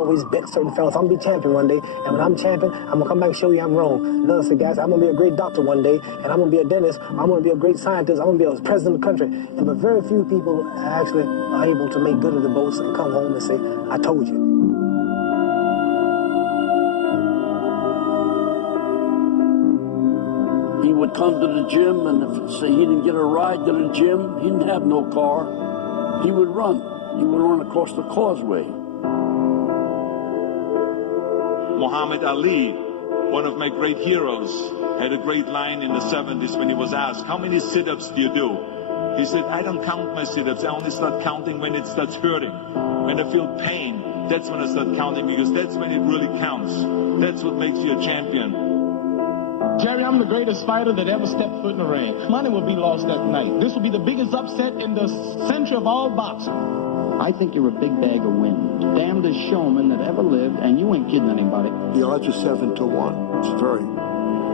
always bet certain fellas, I'm going to be champion one day, and when I'm champion, I'm going to come back and show you I'm wrong. Another said, guys, I'm going to be a great doctor one day, and I'm going to be a dentist, I'm going to be a great scientist, I'm going to be a president of the country. And but very few people actually are able to make good of the boast and come home and say, I told you. He would come to the gym, and if say he didn't get a ride to the gym, he didn't have no car, he would run. He would run across the causeway. Muhammad Ali, one of my great heroes, had a great line in the 70s when he was asked, how many sit-ups do you do? He said, I don't count my sit-ups. I only start counting when it starts hurting. When I feel pain, that's when I start counting, because that's when it really counts. That's what makes you a champion. Jerry, I'm the greatest fighter that ever stepped foot in the ring. Money will be lost that night. This will be the biggest upset in the century of all boxing. I think you're a big bag of wind. Damnedest showman that ever lived, and you ain't kidding anybody. The odds are 7-1. It's very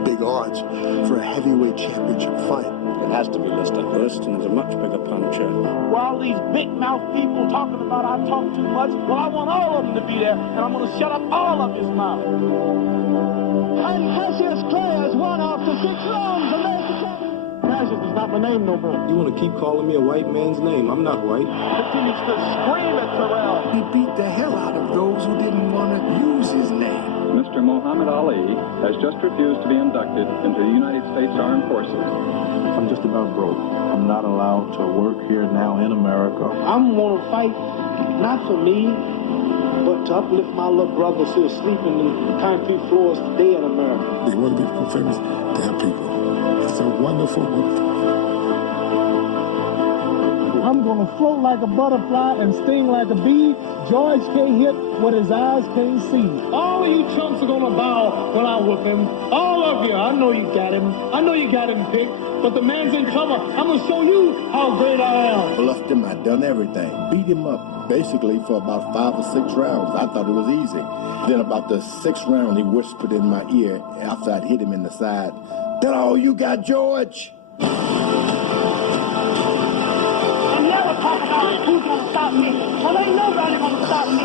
big odds for a heavyweight championship fight. It has to be listed. Liston is a much bigger puncher. While these big-mouth people talking about I talk too much, well, I want all of them to be there, and I'm going to shut up all of his mouth. And Cassius Clay has won after 6 rounds. American champion. Cassius is not my name no more. You want to keep calling me a white man's name? I'm not white. Continues to scream at Terrell. He beat the hell out of those who didn't want to use his name. Mr. Muhammad Ali has just refused to be inducted into the United States Armed Forces. I'm just about broke. I'm not allowed to work here now in America. I'm going to fight not for me, but to uplift my little brothers who are sleeping in concrete floors today in America. You want to be famous? To have people. It's a wonderful, wonderful. I'm going to float like a butterfly and sting like a bee. George can't hit what his eyes can't see. All of you chumps are going to bow when I whip him. All of you. I know you got him. I know you got him picked. But the man's in trouble. I'm going to show you how great I am. Bluffed him. I'd done everything. Beat him up basically for about 5 or 6 rounds. I thought it was easy. Then about the 6th round, he whispered in my ear after I'd hit him in the side, "That all you got, George?" Who's going to stop me? Well, ain't nobody going to stop me.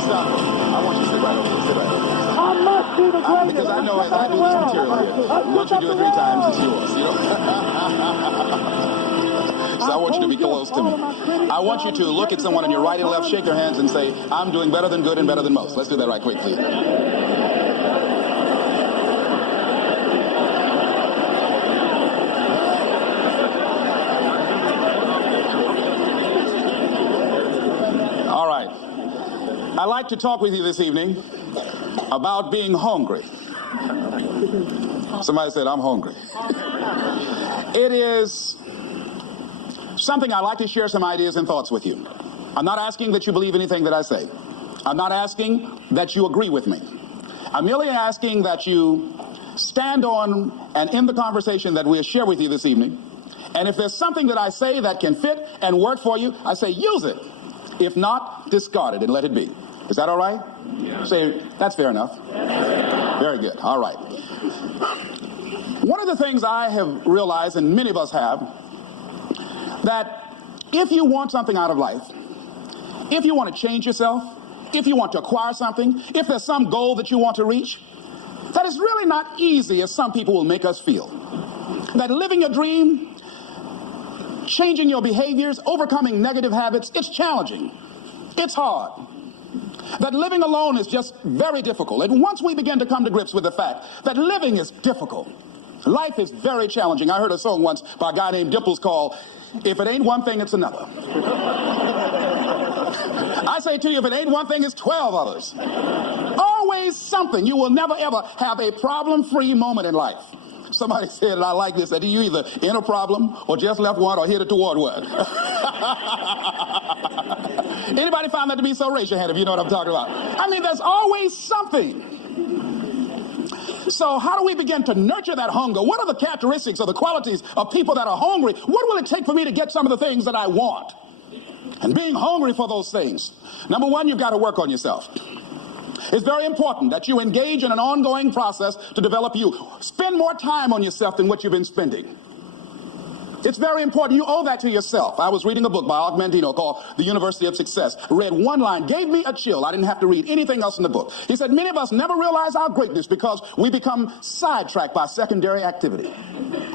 Stop. I want you to sit right over here. Sit right over here. I must be the greatest. Because I know as I do this material here, once you do it 3 times, it's yours. You know? So I want you to be close to me. I want you to look at someone on your right and left, shake their hands, and say, I'm doing better than good and better than most. Let's do that right quick, please. I'd like to talk with you this evening about being hungry. Somebody said, I'm hungry. It is something I'd like to share some ideas and thoughts with you. I'm not asking that you believe anything that I say. I'm not asking that you agree with me. I'm merely asking that you stand on and in the conversation that we'll share with you this evening. And if there's something that I say that can fit and work for you, I say use it. If not, discard it and let it be. Is that all right? Yeah. Say, that's fair enough. Very good. All right. One of the things I have realized, and many of us have, that if you want something out of life, if you want to change yourself, if you want to acquire something, if there's some goal that you want to reach, that is really not easy as some people will make us feel. That living your dream, changing your behaviors, overcoming negative habits, it's challenging. It's hard. That living alone is just very difficult. And once we begin to come to grips with the fact that living is difficult, life is very challenging. I heard a song once by a guy named Dimples called, If It Ain't One Thing, It's Another. I say to you, if it ain't one thing, it's 12 others. Always something. You will never, ever have a problem-free moment in life. Somebody said, and I like this, that you either in a problem or just left one or headed toward one. Anybody found that to be so? Raise your hand if you know what I'm talking about. I mean, there's always something. So how do we begin to nurture that hunger? What are the characteristics or the qualities of people that are hungry? What will it take for me to get some of the things that I want? And being hungry for those things. Number one, you've got to work on yourself. It's very important that you engage in an ongoing process to develop you. Spend more time on yourself than what you've been spending. It's very important. You owe that to yourself. I was reading a book by Og Mandino called The University of Success. Read one line, gave me a chill. I didn't have to read anything else in the book. He said, many of us never realize our greatness because we become sidetracked by secondary activity.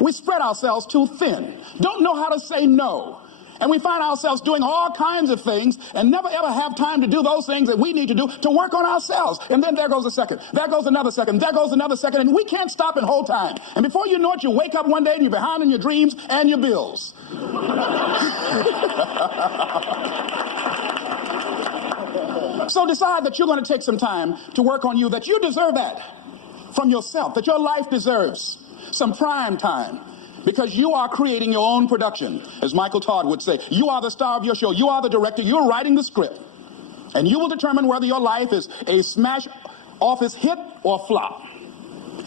We spread ourselves too thin, don't know how to say no. And we find ourselves doing all kinds of things and never ever have time to do those things that we need to do to work on ourselves. And then there goes a second, there goes another second, there goes another second, and we can't stop in whole time. And before you know it, you wake up one day and you're behind in your dreams and your bills. So decide that you're going to take some time to work on you, that you deserve that from yourself, that your life deserves some prime time. Because you are creating your own production. As Michael Todd would say, you are the star of your show. You are the director. You're writing the script. And you will determine whether your life is a smash office hit or flop.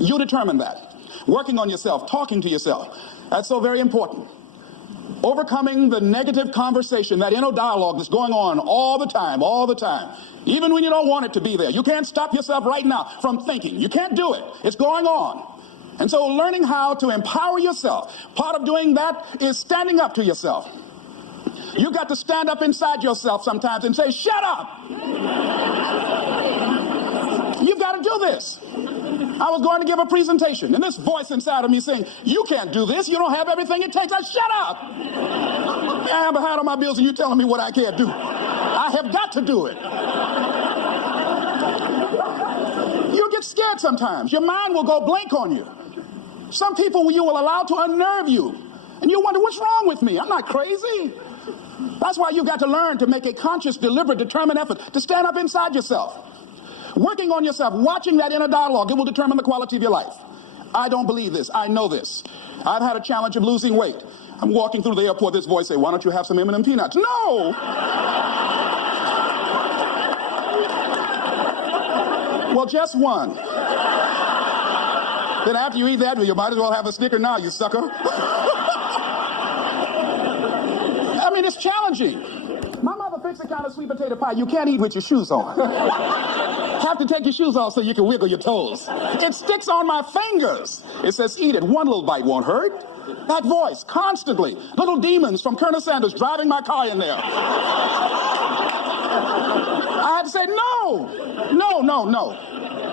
You determine that. Working on yourself, talking to yourself. That's so very important. Overcoming the negative conversation, that inner dialogue that's going on all the time. Even when you don't want it to be there. You can't stop yourself right now from thinking. You can't do it. It's going on. And so learning how to empower yourself, part of doing that is standing up to yourself. You've got to stand up inside yourself sometimes and say, shut up. You've got to do this. I was going to give a presentation, and this voice inside of me saying, you can't do this. You don't have everything it takes. Shut up. I'm behind on my bills, and you're telling me what I can't do. I have got to do it. You'll get scared sometimes. Your mind will go blank on you. Some people you will allow to unnerve you. And you wonder, what's wrong with me? I'm not crazy. That's why you've got to learn to make a conscious, deliberate, determined effort to stand up inside yourself. Working on yourself, watching that inner dialogue, it will determine the quality of your life. I don't believe this. I know this. I've had a challenge of losing weight. I'm walking through the airport, this voice say, why don't you have some M&M peanuts? No! Well, just one. Then after you eat that, you might as well have a Snicker now, you sucker. I mean, it's challenging. My mother fixed a kind of sweet potato pie you can't eat with your shoes on. Have to take your shoes off so you can wiggle your toes. It sticks on my fingers. It says, eat it. One little bite won't hurt. That voice, constantly. Little demons from Colonel Sanders driving my car in there. I had to say, no.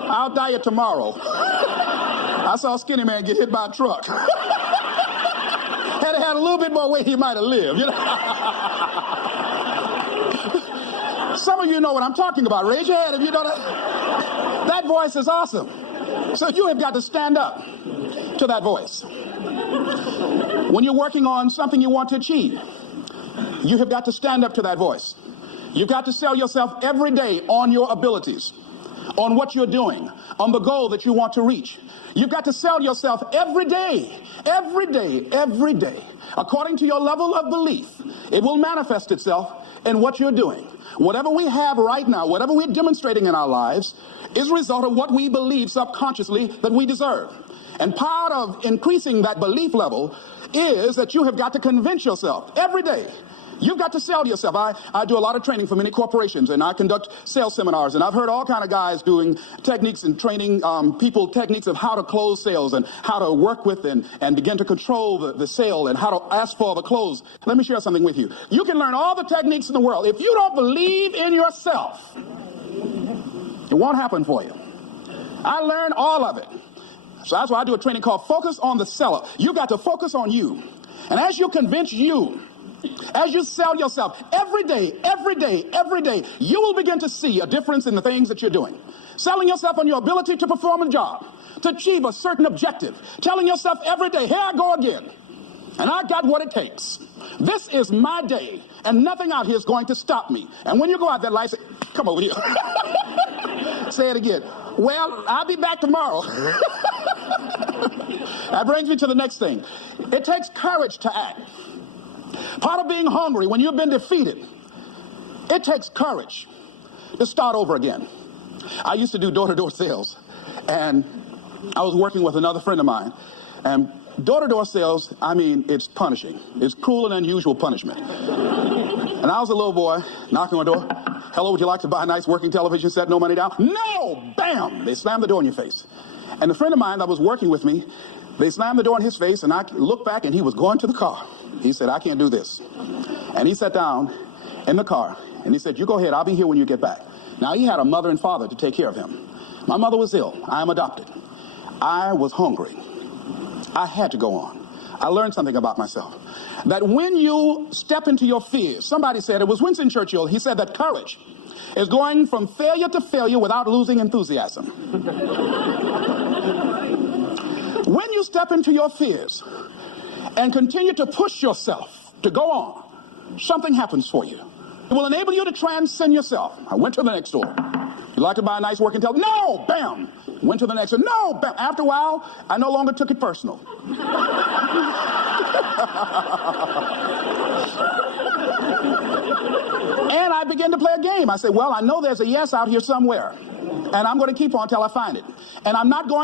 I'll diet tomorrow. I saw a skinny man get hit by a truck. Had he had a little bit more weight, he might have lived. You know? Some of you know what I'm talking about. Raise your hand if you know that. That voice is awesome. So you have got to stand up to that voice. When you're working on something you want to achieve, you have got to stand up to that voice. You've got to sell yourself every day on your abilities, on what you're doing, on the goal that you want to reach. You've got to sell yourself every day, according to your level of belief. It will manifest itself in what you're doing. Whatever we have right now, whatever we're demonstrating in our lives, is a result of what we believe subconsciously that we deserve. And part of increasing that belief level is that you have got to convince yourself every day. You've got to sell yourself. I do a lot of training for many corporations, and I conduct sales seminars, and I've heard all kind of guys doing techniques and training people techniques of how to close sales and how to work with and begin to control the sale and how to ask for the close. Let me share something with you. You can learn all the techniques in the world. If you don't believe in yourself, it won't happen for you. I learned all of it. So that's why I do a training called Focus on the Seller. You got to focus on you. And as you convince you, as you sell yourself every day, you will begin to see a difference in the things that you're doing. Selling yourself on your ability to perform a job, to achieve a certain objective. Telling yourself every day, here I go again. And I got what it takes. This is my day, and nothing out here is going to stop me. And when you go out there, life, say, come over here. Say it again. Well, I'll be back tomorrow. That brings me to the next thing. It takes courage to act. Part of being hungry, when you've been defeated, it takes courage to start over again. I used to do door-to-door sales, and I was working with another friend of mine, and door-to-door sales, I mean, it's punishing. It's cruel and unusual punishment. And I was a little boy knocking on the door. Hello, would you like to buy a nice working television set? No money down? No! Bam! They slammed the door in your face. And the friend of mine that was working with me, They slammed the door in his face, and I looked back, and he was going to the car. He said, I can't do this. And he sat down in the car, and he said, you go ahead. I'll be here when you get back. Now, he had a mother and father to take care of him. My mother was ill. I am adopted. I was hungry. I had to go on. I learned something about myself. That when you step into your fears, somebody said, it was Winston Churchill, he said that courage is going from failure to failure without losing enthusiasm. When you step into your fears and continue to push yourself to go on, something happens for you. It will enable you to transcend yourself. I went to the next store. You like to buy a nice working television? No, bam. Went to the next one. No, bam. After a while, I no longer took it personal. And I began to play a game. I said, well, I know there's a yes out here somewhere, and I'm going to keep on until I find it. And I'm not going